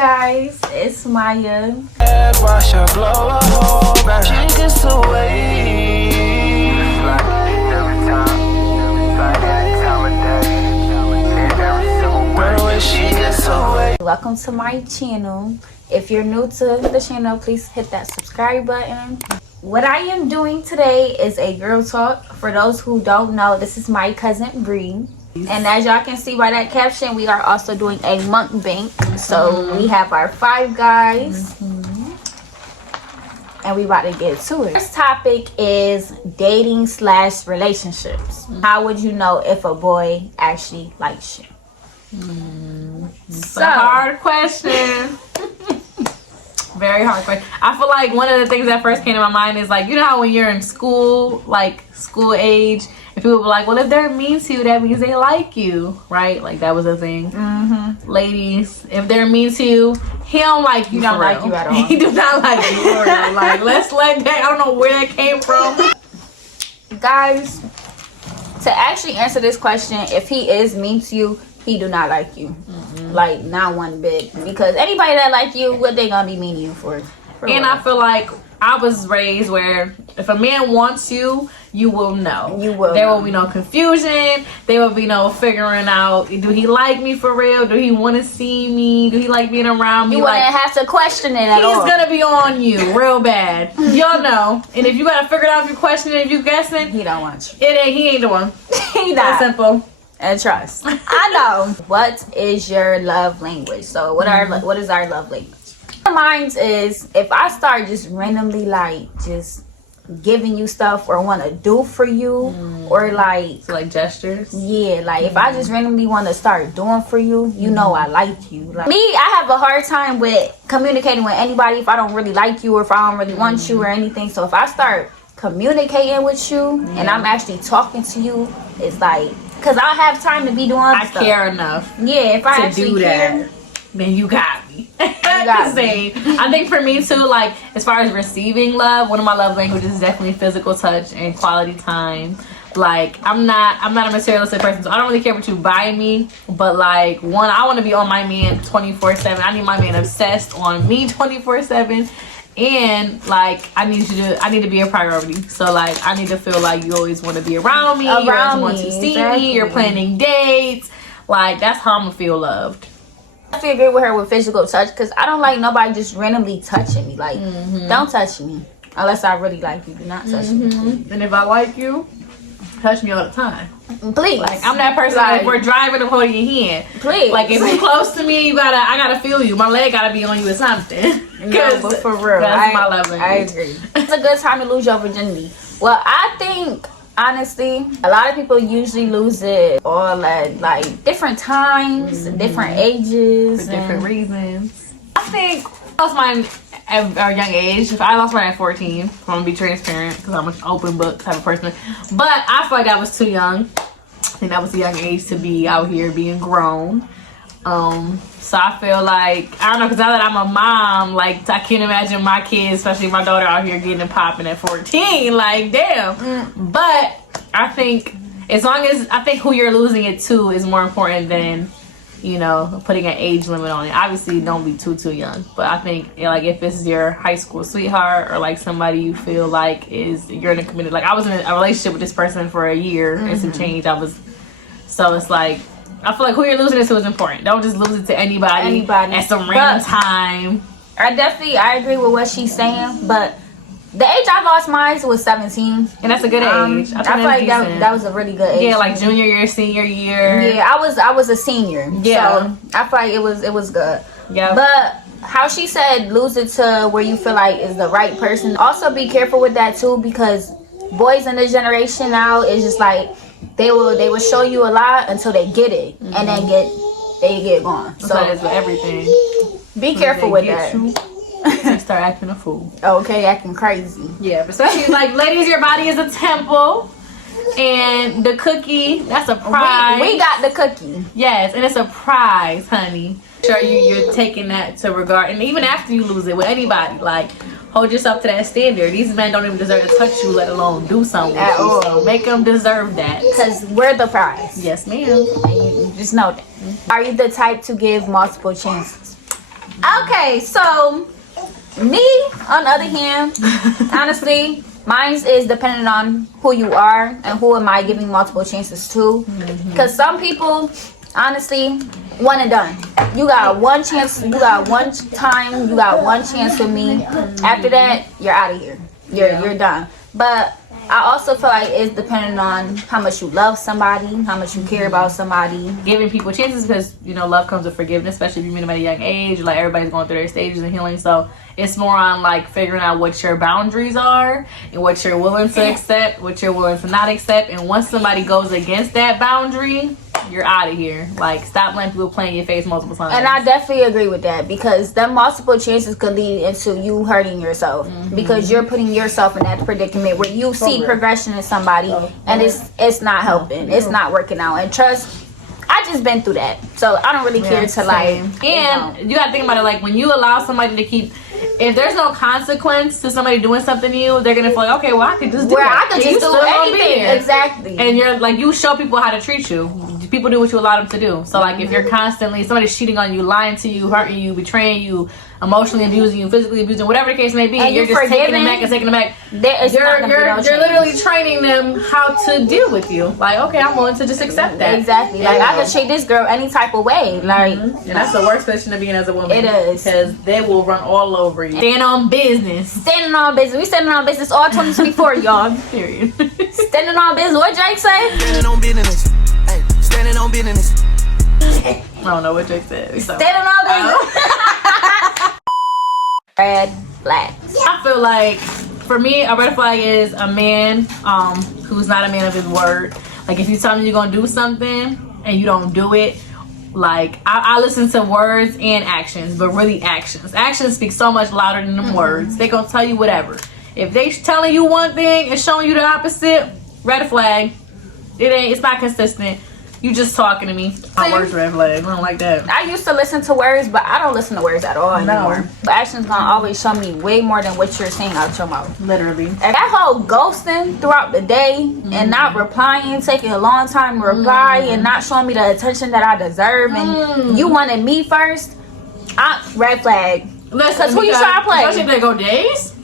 guys, it's Maya. Welcome to my channel. If you're new to the channel, please hit that subscribe button. What I am doing today is a girl talk. For those who don't know, this is my cousin Bree. And as y'all can see by that caption, we are also doing a mukbang. So we have our 5 guys. And we about to get to it. First topic is dating / relationships. How would you know if a boy actually likes you? It's a hard question. Very hard question. I feel like one of the things that first came to my mind is like, you know how when you're in school, like school age, and people were like, well, if they're mean to you, that means they like you, right? Like that was a thing. Ladies, if they're mean to you, he don't like you. He don't like you at all. He do not like you for real. Like, let's let that, I don't know where that came from. Guys, to actually answer this question, if he is mean to you, he do not like you. Like, not one bit. Because anybody that like you, what they gonna be mean to you for And what? I feel like I was raised where if a man wants you, you will know. You will There know. will be no confusion. There will be no figuring out, do he like me for real? Do he want to see me? Do he like being around me? You wouldn't have to question it at all. He's gonna be on you real bad. Y'all know. And if you gotta figure it out, if you question it, if you guessing, He don't want you. he ain't the one. He That not. simple. And trust. I know. What is your love language? So what is our love language? Mine is if I start just randomly like just giving you stuff or want to do for you or like So like gestures. yeah, like if I just randomly want to start doing for you, you know I like you. Like me, I have a hard time with communicating with anybody if I don't really like you or if I don't really want you or anything. So if I start communicating with you and I'm actually talking to you, it's like because I have time to be doing I stuff. care enough Yeah, if I to actually do care, that, then you got me. got me. I think for me too, like as far as receiving love, one of my love languages is definitely physical touch and quality time. Like I'm not a materialistic person, so I don't really care what you buy me. But like I want to be on my man 24/7. I need my man obsessed on me 24/7. And like I need to be a priority. So like I need to feel like you always want to be around me, you always want to see me, you're planning dates. Like that's how I'm gonna feel loved. I feel agree with her with physical touch because I don't like nobody just randomly touching me. Like don't touch me unless I really like you. Do not touch me. And if I like you, touch me all the time. Please. Like I'm that person Like, if we're driving, I'm holding your hand. please. Like if you're close to me, I gotta feel you. My leg gotta be on you or something. No, but for real, that's my love language. I agree. It's a good time to lose your virginity. Well, I think honestly, a lot of people usually lose it all at like different times, different ages, For different reasons. I think I lost mine at a young age. If I lost mine at 14, I'm gonna be transparent because I'm an open book type of person. But I feel like I was too young. I think that was a young age to be out here being grown. So I feel like, I don't know, because now that I'm a mom, like I can't imagine my kids, especially my daughter, out here getting and popping at 14. Like damn. But I think as long as I think who you're losing it to is more important than, you know, putting an age limit on it. Obviously don't be too young, but I think like if it's your high school sweetheart or like somebody you feel like you're in a committed, like I was in a relationship with this person for a year and some change. So it's like I feel like who you're losing it to is important. Don't just lose it to anybody at some random time. I agree with what she's saying, but the age I lost mine was 17. And that's a good age. I feel like that was a really good age. Yeah, like junior year, senior year. Yeah, I was a senior. Yeah. So I feel like it was good. Yeah. But how she said lose it to where you feel like is the right person. Also be careful with that too, because boys in this generation now is just like they will show you a lot until they get it and then they get gone. So that is with everything. Be careful with that. They start acting a fool. Okay, acting crazy. Yeah, but especially like ladies, your body is a temple. And the cookie, that's a prize. We got the cookie. Yes, and it's a prize, honey. Sure, you're taking that to regard, and even after you lose it with anybody, like hold yourself to that standard. These men don't even deserve to touch you, let alone do something with you. So make them deserve that. Because we're the prize. Yes, ma'am. And you just know that. Are you the type to give multiple chances? Okay, so me, on the other hand, honestly, mine is dependent on who you are and who am I giving multiple chances to. Because some people, honestly, one and done. You got one chance, you got one time, you got one chance with me. After that, you're out of here. You're done. But I also feel like it's dependent on how much you love somebody, how much you care about somebody. Giving people chances because, you know, love comes with forgiveness, especially if you meet them at a young age. Like, everybody's going through their stages of healing. So it's more on, like, figuring out what your boundaries are and what you're willing to accept, what you're willing to not accept. And once somebody goes against that boundary, you're out of here. Like, stop letting people play in your face multiple times. And I definitely agree with that, because the multiple chances could lead into you hurting yourself, because you're putting yourself in that predicament where you see progression in somebody and it's not helping, it's not working out. And trust, I just been through that, so I don't really care to like. And you gotta think about it, like, when you allow somebody to keep, if there's no consequence to somebody doing something to you, they're gonna feel like, okay, well, I could just do that. I could just do anything. Exactly. And you're like, you show people how to treat you. People do what you allow them to do. So, like, if you're constantly, somebody's cheating on you, lying to you, hurting you, betraying you, emotionally abusing you, physically abusing, whatever the case may be, and you're just taking them back and taking them back. You're literally training them how to deal with you. Like, okay, I'm willing to just accept that. Exactly. Like, I can treat this girl any type of way. Like, and that's the worst position to be in as a woman. It is, because they will run all over you. Stand on business. Standing on business. We standing on business all 2024, y'all. Period. Standing on business. What Jake say? Standing on business. Hey, standing on business. I don't know what Jake said. Standing on business. Red flags. I feel like, for me, a red flag is a man who's not a man of his word. Like, if you tell me you're gonna do something and you don't do it, like, I listen to words and actions, but really actions. Actions speak so much louder than them words. They gonna tell you whatever. If they telling you one thing and showing you the opposite, red flag. It's not consistent. You just talking to me. My words red flag. I don't like that. I used to listen to words, but I don't listen to words at all anymore. But actions gonna always show me way more than what you're saying out your mouth. Literally. And that whole ghosting throughout the day and not replying, taking a long time to reply and not showing me the attention that I deserve, and you wanted me first, red flag. Listen, who you trying to play? Especially if they go days?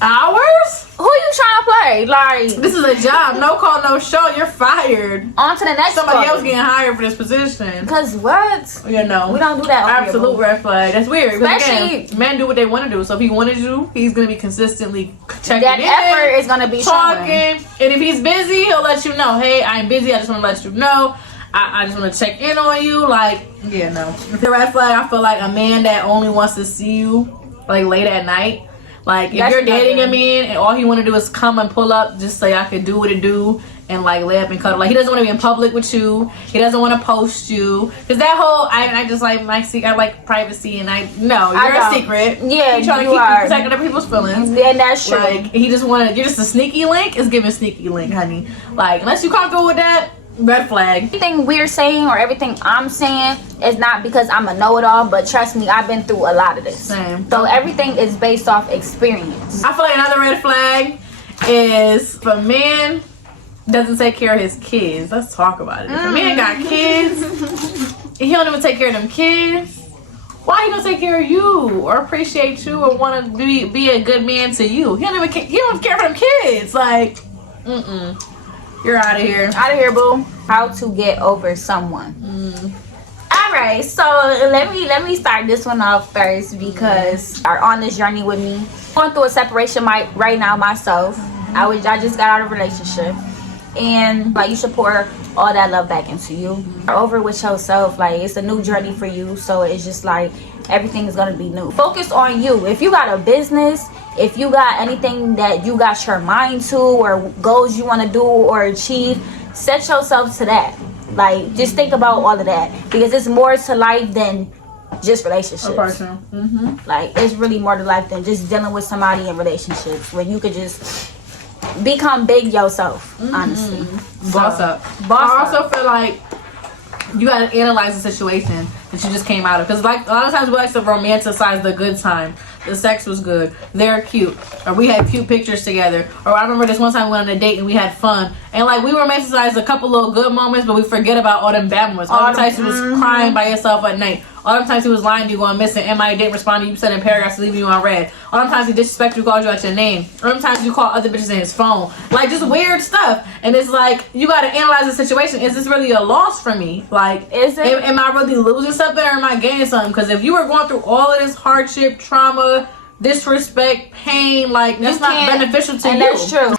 Hours? Who you trying to play? Like, this is a job. No call, no show. You're fired. On to the next. Somebody else getting hired for this position. Because what? You know, we don't do that. Absolute red flag. That's weird. Especially, again, men do what they want to do. So if he wanted you, he's gonna be consistently checking that in. That effort is gonna be talking. Showing. And if he's busy, he'll let you know. Hey, I'm busy. I just want to let you know. I just want to check in on you. Like, yeah, no. The red flag, I feel like a man that only wants to see you like late at night. Like, if you're dating a man and all he want to do is come and pull up just so y'all can do what it do and like lay up and cuddle. Like, he doesn't want to be in public with you. He doesn't want to post you. Because that whole, I just like my secret, I like privacy, and you're a secret. Yeah, you're trying to keep protecting other people's feelings. Yeah, that's true. Like, he just wanted, you're just a sneaky link. It's giving sneaky link, honey. Like, unless you comfortable with that, red flag. Everything we're saying or everything I'm saying is not because I'm a know-it-all, but trust me, I've been through a lot of this. Same. So everything is based off experience. I feel like another red flag is if a man doesn't take care of his kids. Let's talk about it. If a man got kids and he don't even take care of them kids, why he don't take care of you or appreciate you or want to be a good man to you? He don't care for them kids. Like, you're out of here. Out of here, boo. How to get over someone. All right, so let me start this one off first, because are on this journey with me. Going through a separation right now myself. I just got out of a relationship, and like, you should pour all that love back into you. You're over with yourself. Like, it's a new journey for you, so it's just like everything is gonna be new. Focus on you. If you got a business, if you got anything that you got your mind to, or goals you want to do or achieve, set yourself to that. Like, just think about all of that, because it's more to life than just relationships. Like, it's really more to life than just dealing with somebody in relationships, where you could just become big yourself. Honestly, boss up. I also feel like you gotta analyze the situation that you just came out of, because like a lot of times we like to romanticize the good time. The sex was good, they're cute, or we had cute pictures together, or I remember this one time we went on a date and we had fun, and like we romanticize a couple little good moments, but we forget about all them bad moments. All the times you was crying by yourself at night, All the times he was lying to you, going missing, MIA, didn't respond to you, sending paragraphs, leaving you on red. All the times he disrespected you, called you out your name. All the times you call other bitches in his phone. Like, just weird stuff. And it's like, you gotta analyze the situation. Is this really a loss for me? Like, is it? Am I really losing something, or am I gaining something? Because if you were going through all of this hardship, trauma, disrespect, pain, like, that's not beneficial to you. And that's true.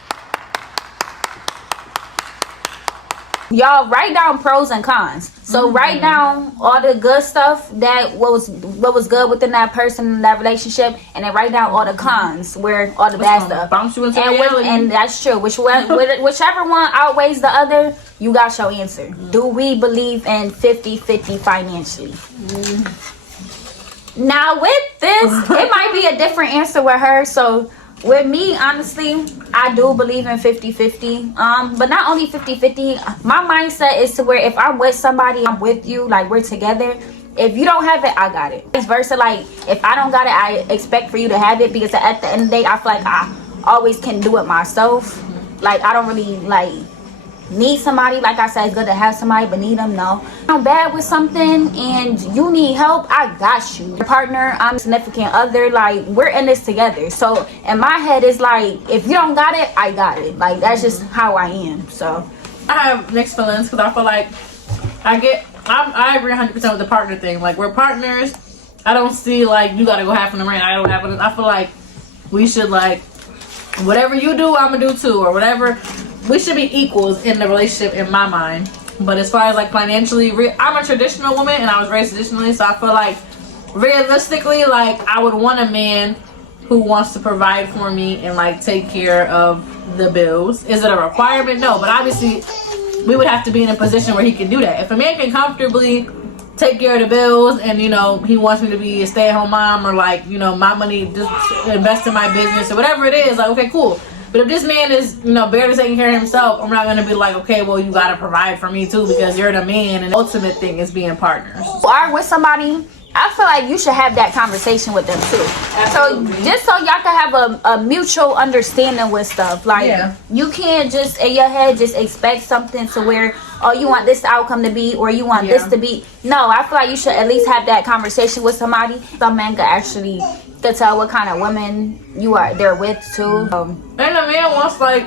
Y'all write down pros and cons. So write down all the good stuff that what was good within that person in that relationship, and then write down all the cons, where all the bad stuff. Bounce you into reality. And that's true. Whichever one outweighs the other, you got your answer. Do we believe in 50-50 financially? Now with this, it might be a different answer with her. So with me, honestly, I do believe in 50-50. But not only 50-50, my mindset is to where if I'm with somebody, I'm with you, like we're together. If you don't have it, I got it. Vice versa, like if I don't got it, I expect for you to have it, because at the end of the day, I feel like I always can do it myself. Like I don't really like need somebody. Like I said, it's good to have somebody, but need them, no. I'm bad with something and you need help, I got you. Your partner, I'm a significant other, like we're in this together. So in my head, it's like if you don't got it, I got it. Like that's just how I am. So I have mixed feelings, because I feel like I agree 100% with the partner thing. Like, we're partners. I don't see like you gotta go half in the ring, I don't have it. I feel like we should, like, whatever you do, I'm gonna do too, or whatever. We should be equals in the relationship, in my mind. But as far as like financially, I'm a traditional woman and I was raised traditionally, so I feel like realistically, like I would want a man who wants to provide for me and like take care of the bills. Is it a requirement? No, but obviously we would have to be in a position where he can do that. If a man can comfortably take care of the bills and, you know, he wants me to be a stay-at-home mom, or like, you know, my money just invest in my business or whatever it is, like, okay, cool. But if this man is, you know, barely taking care of himself, I'm not going to be like, okay, well, you got to provide for me too, because you're the man, and the ultimate thing is being partners. Or with somebody, I feel like you should have that conversation with them too. Absolutely. So just so y'all can have a mutual understanding with stuff. Like, you can't just in your head just expect something to where, oh, you want this outcome to be, or you want this to be. No, I feel like you should at least have that conversation with somebody. Some men could actually tell what kind of women they're with too. And a man wants like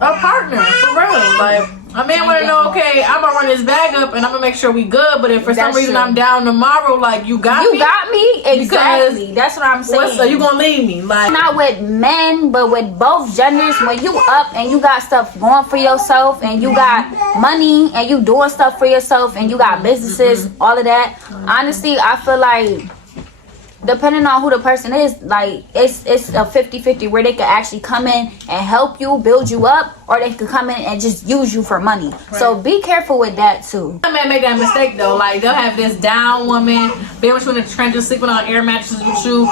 a partner, for real. Like, a man want to know, okay, I'm gonna run this bag up and I'm gonna make sure we good, but if for some reason I'm down tomorrow, like, you got me, exactly. That's what I'm saying. So you gonna leave me? Like, not with men, but with both genders. When you up and you got stuff going for yourself, and you got money, and you doing stuff for yourself, and you got businesses, all of that, honestly, I feel like depending on who the person is, like it's a 50-50 where they could actually come in and help you, build you up, or they could come in and just use you for money. Right. So be careful with that too. Some men make that mistake though. Like, they'll have this down woman, being with you in the trenches, sleeping on air mattresses with you,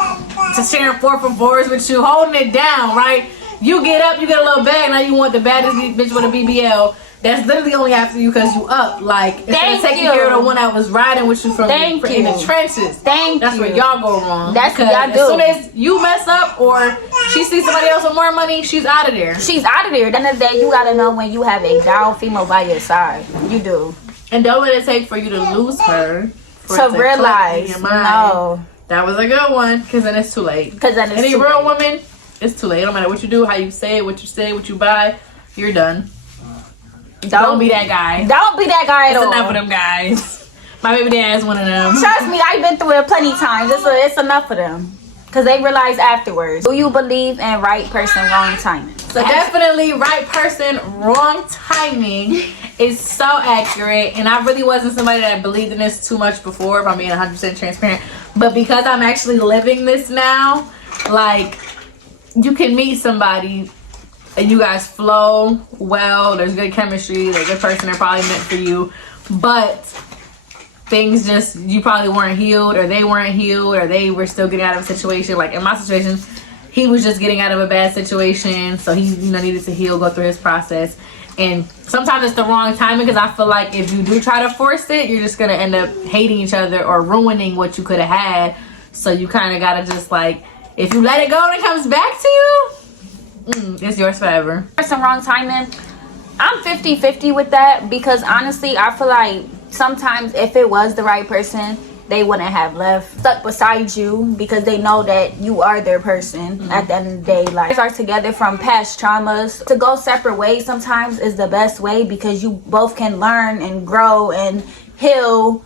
to sharing 4x4s with you, holding it down, right? You get up, you get a little bag, now you want the baddest bitch with a BBL. That's literally only after you because you up. Like, instead of taking care of the one that was riding with you in the trenches. That's where y'all go wrong. That's what y'all do. As soon as you mess up or she sees somebody else with more money, she's out of there. She's out of there. At the end of the day, you gotta know when you have a down female by your side. You do. And don't let it take for you to lose her to realize, no, that was a good one, because then it's too late. Because then it's any real woman, it's too late. No matter what you do, how you say it, what you say, what you buy, you're done. Don't be that guy. Don't be that guy at all. It's enough of them guys. My baby dad is one of them. Trust me, I've been through it plenty of times. It's enough of them. Because they realize afterwards. Do you believe in right person, wrong timing? So definitely right person, wrong timing is so accurate. And I really wasn't somebody that believed in this too much before, if I'm being 100% transparent. But because I'm actually living this now, like, you can meet somebody and you guys flow well, there's good chemistry, they're a good person, they're probably meant for you, but things just, you probably weren't healed, or they weren't healed, or they were still getting out of a situation. Like in my situation, he was just getting out of a bad situation, so he, you know, needed to heal, go through his process. And sometimes it's the wrong timing, because I feel like if you do try to force it, you're just gonna end up hating each other or ruining what you could have had. So you kind of gotta just, like, if you let it go and it comes back to you, it's yours forever. Some wrong timing, I'm 50-50 with that, because honestly I feel like sometimes if it was the right person they wouldn't have left, stuck beside you, because they know that you are their person at the end of the day. Like, are together from past traumas. To go separate ways sometimes is the best way, because you both can learn and grow and heal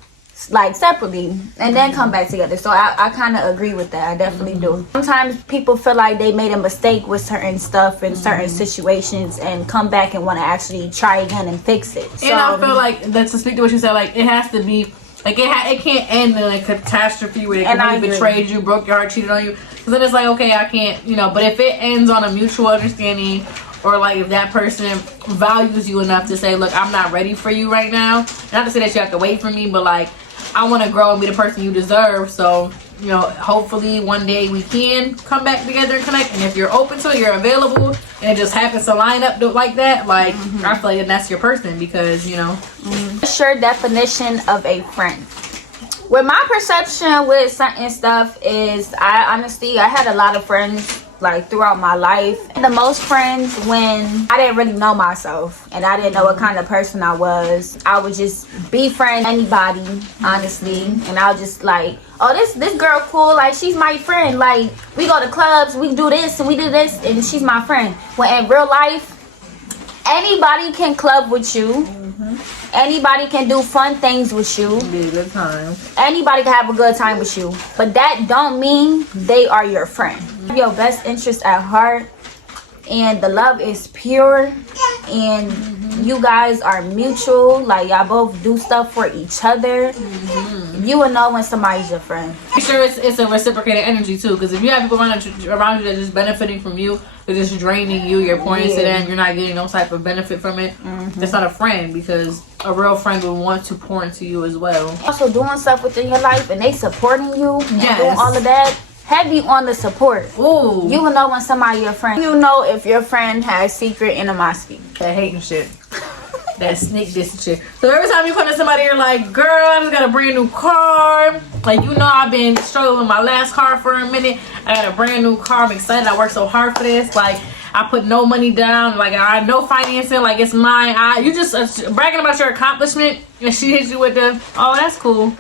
like separately and then come back together. So I kind of agree with that. I definitely do. Sometimes people feel like they made a mistake with certain stuff in certain situations and come back and want to actually try again and fix it. So, and I feel like, that's to speak to what you said, like, it has to be like, it can't end in a catastrophe where they betrayed you, broke your heart, cheated on you. Because then it's like, okay, I can't, you know. But if it ends on a mutual understanding, or like if that person values you enough to say, look, I'm not ready for you right now. Not to say that you have to wait for me, but like, I want to grow and be the person you deserve. So, you know, hopefully one day we can come back together and connect. And if you're open to it, you're available, and it just happens to line up like that, like, I feel like that's your person, because, you know. What's your definition of a friend? With my perception with certain stuff is, I had a lot of friends like throughout my life. The most friends when I didn't really know myself and I didn't know what kind of person I was. I would just befriend anybody, honestly, and I was just like, oh, this girl cool, like, she's my friend, like, we go to clubs, we do this and we do this, and she's my friend. When in real life, anybody can club with you. Anybody can do fun things with you. Be a good time. Anybody can have a good time with you, but that don't mean they are your friend. Your best interest at heart, and the love is pure, and you guys are mutual. Like, y'all both do stuff for each other. You will know when somebody's your friend. Make sure it's a reciprocated energy too, because if you have people around you that are just benefiting from you, they're just draining you, you're pouring into them, you're not getting no type of benefit from it, that's not a friend, because a real friend will want to pour into you as well. Also doing stuff within your life and they supporting you and doing all of that, heavy on the support. Ooh. You will know when somebody your friend. You know if your friend has secret animosity. That hating shit. That sneak this and shit. So every time you come to somebody, you're like, girl, I just got a brand new car. Like, you know, I've been struggling with my last car for a minute. I got a brand new car. I'm excited. I worked so hard for this. Like, I put no money down. Like, I had no financing. Like, it's mine. You just bragging about your accomplishment, and she hits you with the, oh, that's cool.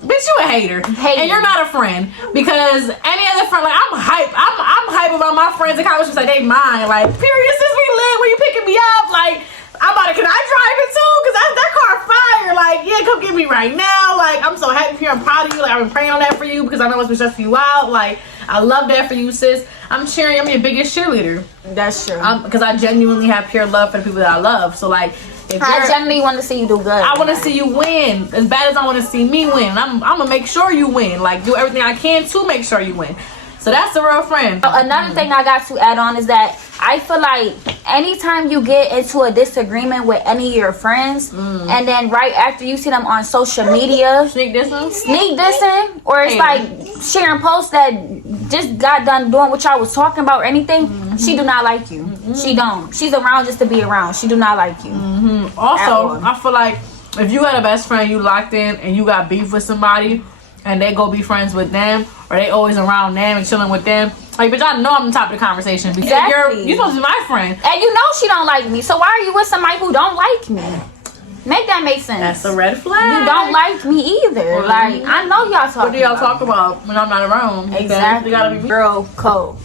Bitch, you a hater. And you're not a friend. Because any other friend, like, I'm hype about my friends' accomplishments. Like, they mine. Like, period, since we live, when you picking me up, like, I'm about to, can I drive it too? Because that car fire. Like, yeah, come get me right now. Like, I'm so happy for you. I'm proud of you. Like, I've been praying on that for you because I know it's been stressing you out. Like, I love that for you, sis. I'm cheering. I'm your biggest cheerleader. That's true. Because I genuinely have pure love for the people that I love. So, like, if I genuinely want to see you do good. I want to see you win. As bad as I want to see me win. I'm going to make sure you win. Like, do everything I can to make sure you win. So that's a real friend. Another thing I got to add on is that I feel like anytime you get into a disagreement with any of your friends, and then right after you see them on social media, sneak dissing, or it's like sharing posts that just got done doing what y'all was talking about or anything, she do not like you. She don't. She's around just to be around. She do not like you. Also, I feel like if you got a best friend, you locked in, and you got beef with somebody, and they go be friends with them, or they always around them and chilling with them, like, but y'all know I'm the top of the conversation because you're supposed to be my friend, and you know she don't like me. So why are you with somebody who don't like me? Make that make sense. That's a red flag. You don't like me either. Like, I know y'all talk. What do y'all talk about when I'm not around? Exactly. You gotta be girl code.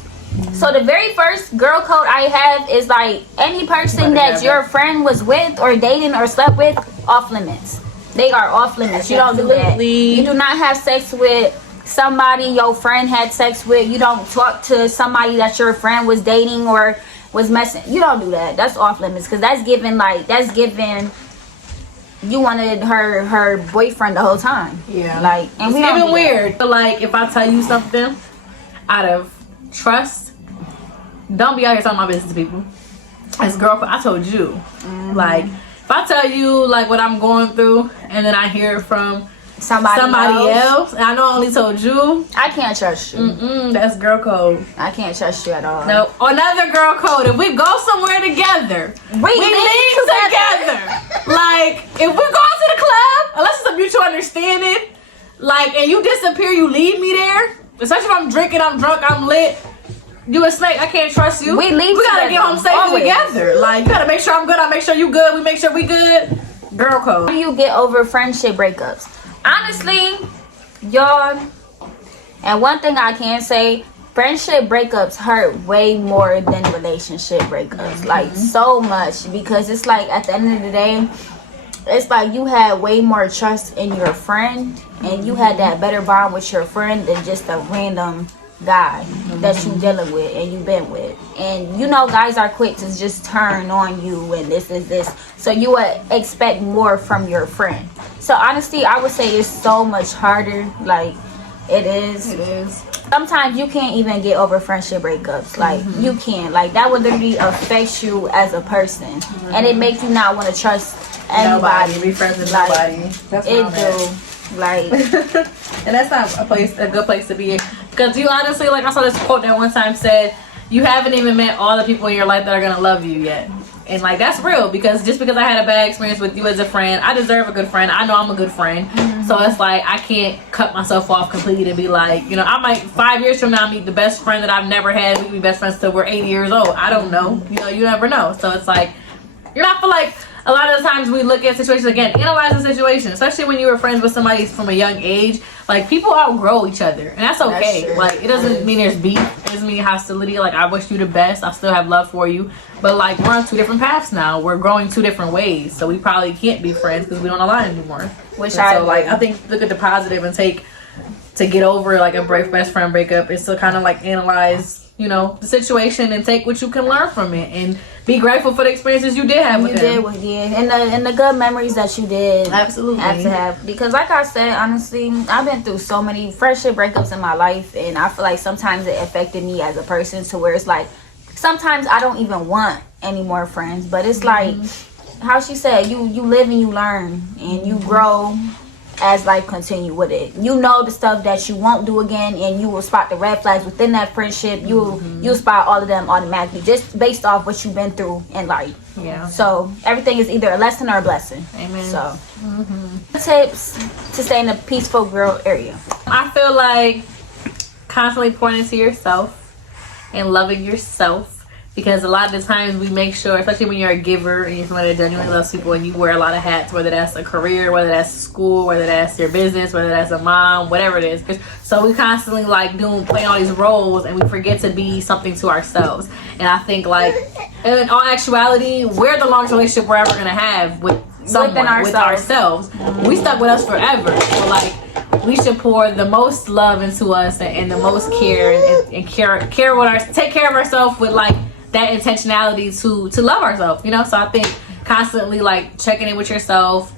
So the very first girl code I have is like any person that your friend was with or dating or slept with, off limits. They are off limits. You don't do that. You do not have sex with somebody your friend had sex with. You don't talk to somebody that your friend was dating or was messing. You don't do that. That's off limits, because that's given you wanted her boyfriend the whole time. Yeah. Like, and it's even weird. But like, if I tell you something out of trust, don't be out here telling my business to people. As girlfriend, I told you. Like, if I tell you like what I'm going through, and then I hear it from somebody else, and I know I only told you, I can't trust you. That's girl code. I can't trust you at all. No, another girl code. If we go somewhere together, we leave together. Like, if we go to the club, unless it's a mutual understanding, like, and you disappear, you leave me there. Especially if I'm drinking, I'm drunk, I'm lit. You a snake, I can't trust you. We gotta get home safely together. Like, you gotta make sure I'm good, I make sure you good, we make sure we good. Girl code. How do you get over friendship breakups? honestly, y'all, and one thing I can say, friendship breakups hurt way more than relationship breakups. Like, so much. Because it's like, at the end of the day, it's like you had way more trust in your friend, and you had that better bond with your friend than just a random guy that you dealing with and you've been with. And you know, guys are quick to just turn on you and this is this, so you would expect more from your friend. So honestly, I would say it's so much harder. Like, it is sometimes you can't even get over friendship breakups. Like, you can't, like, that would literally affect you as a person, and it makes you not want to trust anybody, be friends with like, nobody. That's it do. Like, and that's not a good place to be in. Because you honestly, like, I saw this quote that one time said, you haven't even met all the people in your life that are gonna love you yet. And like, that's real, because just because I had a bad experience with you as a friend, I deserve a good friend. I know I'm a good friend. So it's like, I can't cut myself off completely to be like, you know, I might 5 years from now meet the best friend that I've never had. We can be best friends till we're 80 years old. I don't know. You know, you never know. So it's like, you're not, feel like, a lot of the times we look at situations, again, analyze the situation, especially when you were friends with somebody from a young age. Like, people outgrow each other, and that's okay. That's like, it doesn't mean there's beef, it doesn't mean hostility. Like, I wish you the best, I still have love for you, but like, we're on two different paths now. We're growing two different ways, so we probably can't be friends because we don't align anymore. I think look at the positive and take to get over like a best friend breakup is to kind of like analyze, you know, the situation and take what you can learn from it and be grateful for the experiences you did have with them. And the good memories that you did Absolutely have to have. Because like I said, honestly, I've been through so many friendship breakups in my life, and I feel like sometimes it affected me as a person to where it's like, sometimes I don't even want any more friends. But it's like, how she said, you live and you learn, and you grow as life continue with it. You know the stuff that you won't do again, and you will spot the red flags within that friendship. You'll spot all of them automatically, just based off what you've been through in life. Yeah. So everything is either a lesson or a blessing. Amen. So tips to stay in a peaceful girl area. I feel like constantly pointing to yourself and loving yourself. Because a lot of the times we make sure, especially when you're a giver and you're somebody that genuinely loves people and you wear a lot of hats, whether that's a career, whether that's school, whether that's your business, whether that's a mom, whatever it is. So we constantly like playing all these roles, and we forget to be something to ourselves. And I think like, in all actuality, we're the longest relationship we're ever going to have with someone, with ourselves. We stuck with us forever. So like, we should pour the most love into us and the most care and take care of ourselves with like that intentionality to love ourselves, you know. So I think constantly like checking in with yourself,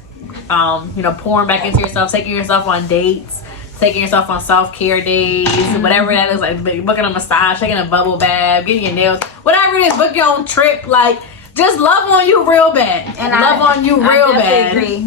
you know, pouring back into yourself, taking yourself on dates, taking yourself on self-care days, whatever that is, like booking a massage, taking a bubble bath, getting your nails, whatever it is, book your own trip, like just love on you real bad. And love on you real bad. Agree.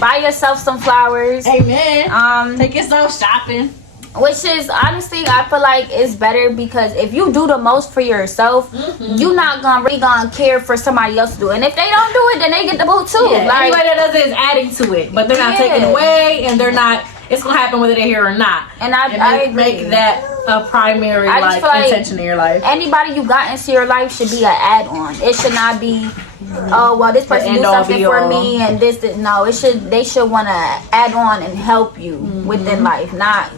Buy yourself some flowers. Amen. Take yourself shopping. Which is, honestly, I feel like it's better, because if you do the most for yourself, you're not really gonna care for somebody else to do it. And if they don't do it, then they get the boot too. Yeah, like, anybody that does it is adding to it, but they're not taking away, and they're not. It's gonna happen whether they're here or not. And I make that a primary like intention in your life. Anybody you got into your life should be an add-on. It should not be, oh well, this person do something for me and this. No, they should want to add on and help you within life, not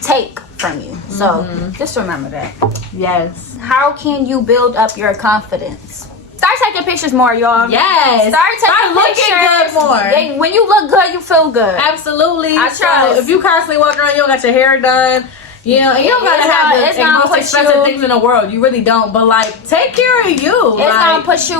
take from you. So just remember that. Yes. How can you build up your confidence? Start taking pictures more, y'all. Yes. Start looking good more. When you look good, you feel good. Absolutely. I trust. So if you constantly walk around, you don't got your hair done, you know, and you don't gotta have the most expensive things in the world. You really don't. But like, take care of you. It's gonna put you.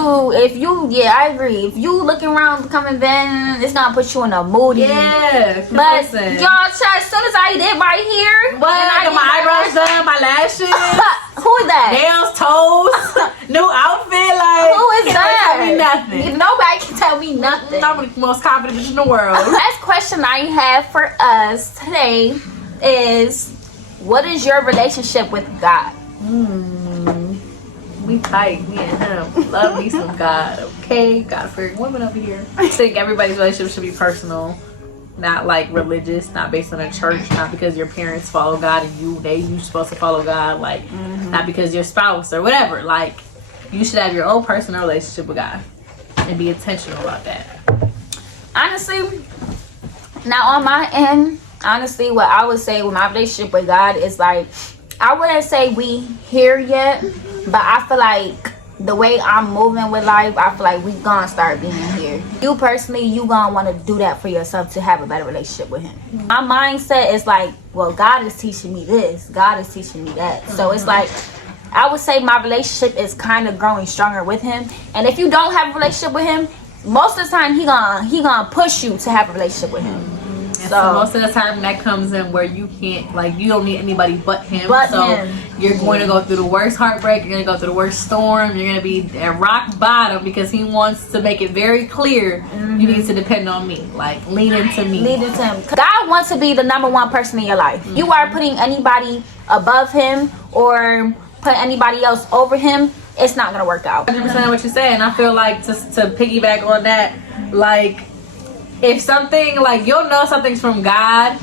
I agree. If you looking around coming then, it's gonna put you in a moody. Yeah. But y'all, as soon as I did my hair, I got my eyebrows done, my lashes. Who is that? Nails, toes, new outfit. Like, who is that? Tell me nothing. Nobody can tell me nothing. I'm the most confident bitch in the world. Last question I have for us today is, what is your relationship with God? We tight, me and him. Love me some God, okay? God-fearing women over here. I think everybody's relationship should be personal, not like religious, not based on a church, not because your parents follow God and you supposed to follow God, like not because your spouse or whatever. Like, you should have your own personal relationship with God and be intentional about that. Honestly, Now on my end, honestly, what I would say with my relationship with God is like, I wouldn't say we here yet, but I feel like the way I'm moving with life, I feel like we gonna start being here. You personally, you gonna want to do that for yourself to have a better relationship with him. My mindset is like, well, God is teaching me this, God is teaching me that. So it's like, I would say my relationship is kind of growing stronger with him. And if you don't have a relationship with him, most of the time he gonna push you to have a relationship with him. So most of the time that comes in where you can't, like, you don't need anybody but him. You're going to go through the worst heartbreak. You're going to go through the worst storm. You're going to be at rock bottom because he wants to make it very clear you need to depend on me. Like, lean into me. Lean into him. God wants to be the number one person in your life. You are putting anybody above him or put anybody else over him, it's not going to work out. 100% what you're saying. I feel like to piggyback on that, like, if something, like, you'll know something's from God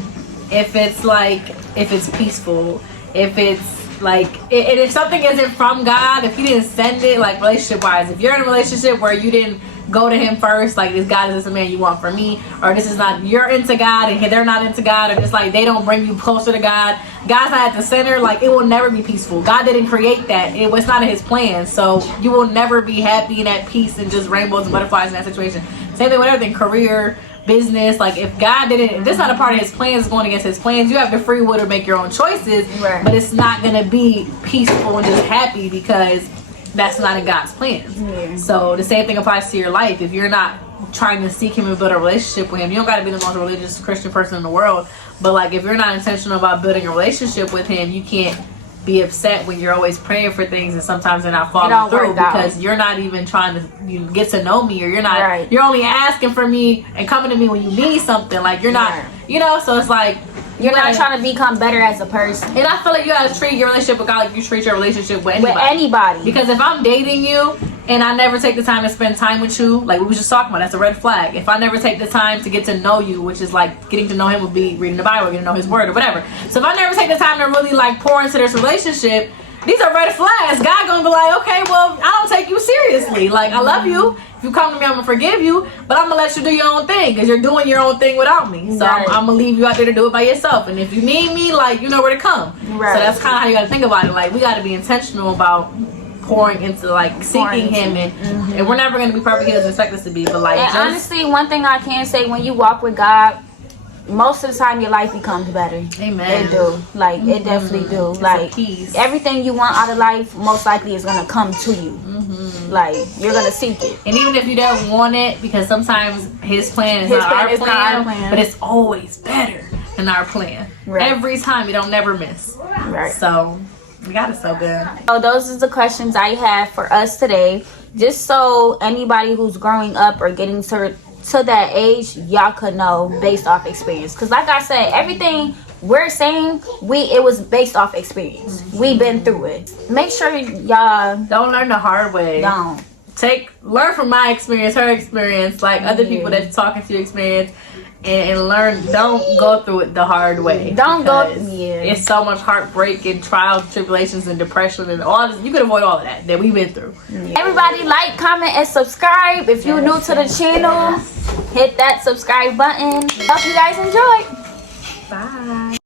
if it's peaceful, if it's like, and if something isn't from God, if he didn't send it, like, relationship wise, if you're in a relationship where you didn't go to him first, like, this God is the man you want for me, or this is not, you're into God and they're not into God, or just like they don't bring you closer to God, God's not at the center, like, it will never be peaceful. God didn't create that. It was not in his plan, so you will never be happy and at peace and just rainbows and butterflies in that situation. Same thing with everything, career, business. Like, if God didn't, if this is not a part of his plans, going against his plans, you have the free will to make your own choices, but it's not gonna be peaceful and just happy because that's not in God's plans. So the same thing applies to your life. If you're not trying to seek him and build a relationship with him, you don't got to be the most religious Christian person in the world, but like, if you're not intentional about building a relationship with him, you can't be upset when you're always praying for things and sometimes they're not following through because you're not even trying to get to know me, or you're not, you're only asking for me and coming to me when you need something. Like, you're not, you know, so it's like, you're not trying to become better as a person. And I feel like you gotta treat your relationship with God like you treat your relationship with anybody. Because if I'm dating you and I never take the time to spend time with you, like we was just talking about, that's a red flag. If I never take the time to get to know you, which is like getting to know him would be reading the Bible, getting to know his word or whatever. So if I never take the time to really like pour into this relationship, these are red flags. God gonna be like, okay, well, I don't take you seriously. Like, I love you. If you come to me, I'm gonna forgive you, but I'm gonna let you do your own thing because you're doing your own thing without me. So I'm gonna leave you out there to do it by yourself. And if you need me, like, you know where to come. So that's kind of how you gotta think about it. Like, we gotta be intentional about pouring into, like, seeking him, and we're never gonna be perfect. He doesn't expect us to be, but like, and honestly, one thing I can say, when you walk with God, most of the time your life becomes better. Amen. It do. Like, it definitely do. It's like, peace. Everything you want out of life most likely is gonna come to you. Like, you're gonna seek it. And even if you don't want it, because sometimes his plan is not our plan, but it's always better than our plan. Every time, you don't never miss. So we got it so good. So those are the questions I have for us today, just so anybody who's growing up or getting to that age, y'all could know based off experience. Because like I said, everything we're saying, it was based off experience. We've been through it. Make sure y'all don't learn the hard way. Don't learn from my experience, her experience, like other people that's talking to your experience, and learn. Don't go through it the hard way. It's so much heartbreak and trials, tribulations, and depression, and all this. You could avoid all of that we've been through. Everybody, like, comment, and subscribe. If you're new to the channel, hit that subscribe button. Hope you guys enjoy. Bye.